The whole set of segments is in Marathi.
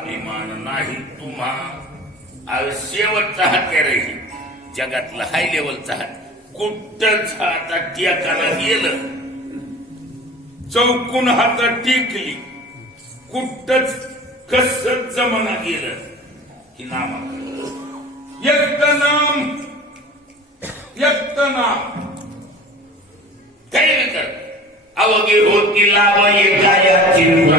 अभिमान नाही तुम्हा. शेवटचा शेवटचा हत्यारही जगातला हाय लेवलचा हात. कुठंच हाता टेकाला गेलं. चौकून हातात टेकली. कुठंच कस जमना गेलं. की नामा एक नाम. एक नाम. काही नाही कर. अवघे होती लाभ एकाया चिंता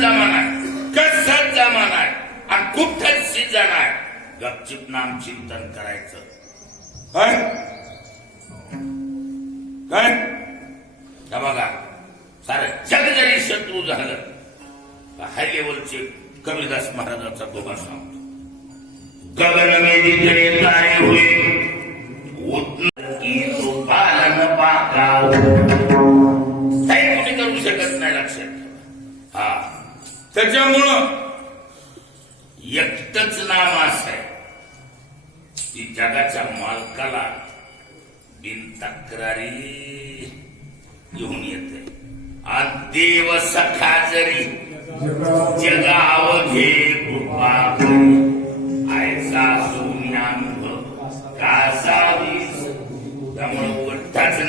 जमाना जमाना आणि सीजन आहे गपचिप नाम चिंतन करायचं काय काय बघा सारे जग जरी शत्रू झालं हाय लेवलचे कविदास महाराजांचा दोहा सांगतो गगन में जितने तारे हुए उतना की तो पालन पाकाव काही कुठे करू शकत नाही लक्षात ठेवा. हा त्याच्यामुळं एकटच नाम असं आहे की जगाच्या मालकाला बिन तक्रारी घेऊन येते देव सखा जरी जगा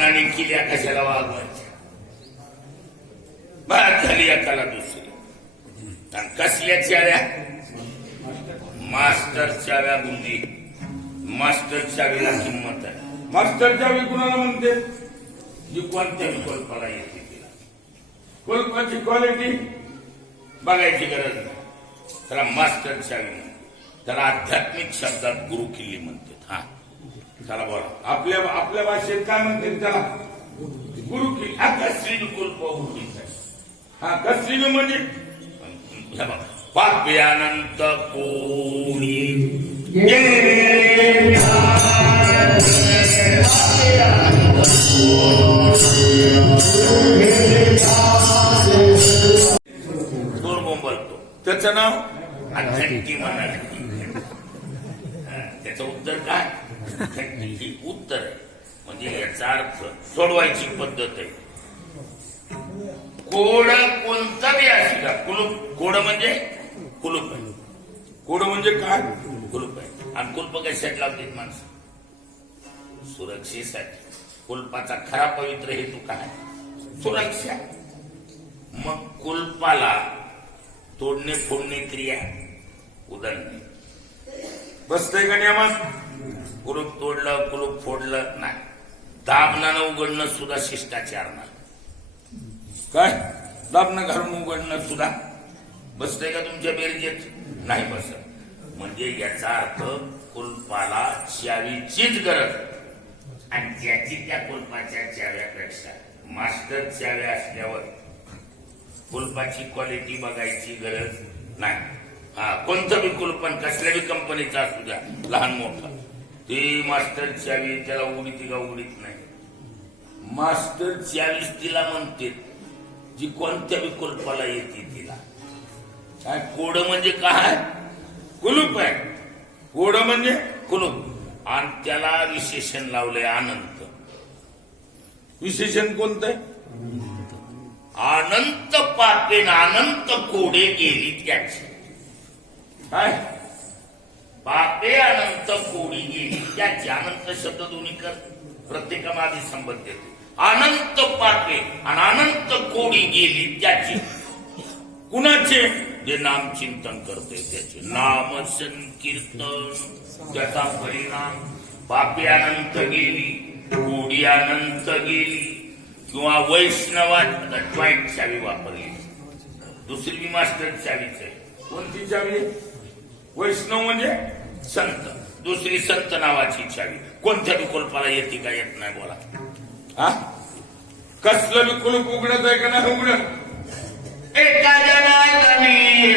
वट्टाच केली किल्या कशाला वागवायच्या बाद झाली एकाला दुसरी. कसल्या चाव्या? मास्टर चाव्या गुंजी मास्टर चावीला किंमत आहे. मास्टर चावी कुणाला म्हणते? जी कोणत्या विकल्पाला येते तिला. कोलपाची क्वालिटी बघायची गरज नाही. त्याला मास्टर चावी म्हणते. त्याला आध्यात्मिक शब्दात गुरु किल्ली म्हणतात. हा. त्याला बोला. आपल्या आपल्या भाषेत काय म्हणते त्याला? गुरु की आता श्री कुलप हा कसली म्हणजे? हे बघा. पाप्यानंत कोणी. दूर बोंबलतो त्याचं नाव घंटी म्हणाली. त्याचं उत्तर काय? ही उत्तर आहे. म्हणजे याचा अर्थ सोडवायची पद्धत आहे. कोड कोणता बी असे का कुलूप. कोड म्हणजे कुलूप आहे. कोड म्हणजे काय? कुलूप आहे. आणि कुलप कशासाठी लावतात माणसं? सुरक्षेसाठी. कुलपाचा खरा पवित्र हेतू काय? सुरक्षा. मग कुलपाला तोडणे फोडणे क्रिया. उदाहरण. बसतंय का नियमात कुलूप तोडलं कुलूप फोडलं नाही. दाबनानं उघडणं सुद्धा शिष्टाचार नाही. काय? दाबणं घालून उघडणं सुद्धा? बसतंय का तुमच्या बेरजेत? नाही बसत. म्हणजे याचा अर्थ कुलपाला चावीचीच गरज आणि ज्याची त्या कुलपाच्या चाव्यापेक्षा मास्टर चाव्या असल्यावर कुलपाची क्वालिटी बघायची गरज नाही. हा कोणतं बी कुलपण कसल्या बी कंपनीचा असू द्या लहान मोठा. ते मास्टर चावी त्याला उडीत का उडीत नाही. मास्टर चावीस तिला म्हणते जी कोणत्या बी कुलपाला येते तिला. काय कोड म्हणजे काय? कुलूप आहे. कोड म्हणजे कुलूप. आणि त्याला विशेषण लावलंय अनंत. विशेषण कोणतं आहे? अनंत पापेन अनंत कोडे गेली त्याची. बापे अनंत कोडी गेली. त्याची अनंत शब्द दोन्ही कर. प्रत्येकामाधी संबंध येते अनंत पापे आणि अनंत कोडी गेली त्याची. कुणाचे? जे नाम चिंतन करते त्याचे. नाम संकीर्तन. त्याचा परिणाम पापे अनंत गेली कोडी अनंत गेली किंवा वैष्णवात जॉईंट चावी वापरली. दुसरी मी मास्टर चावीच आहे. कोणती चावी? वैष्णव म्हणजे संत. दुसरी संत नावाची इच्छावी. कोणत्या विकल्पाला येते का येत नाही बोला. हा? कसलं विकल्प उघडत आहे का नाही उघडत? एका जनार्दनी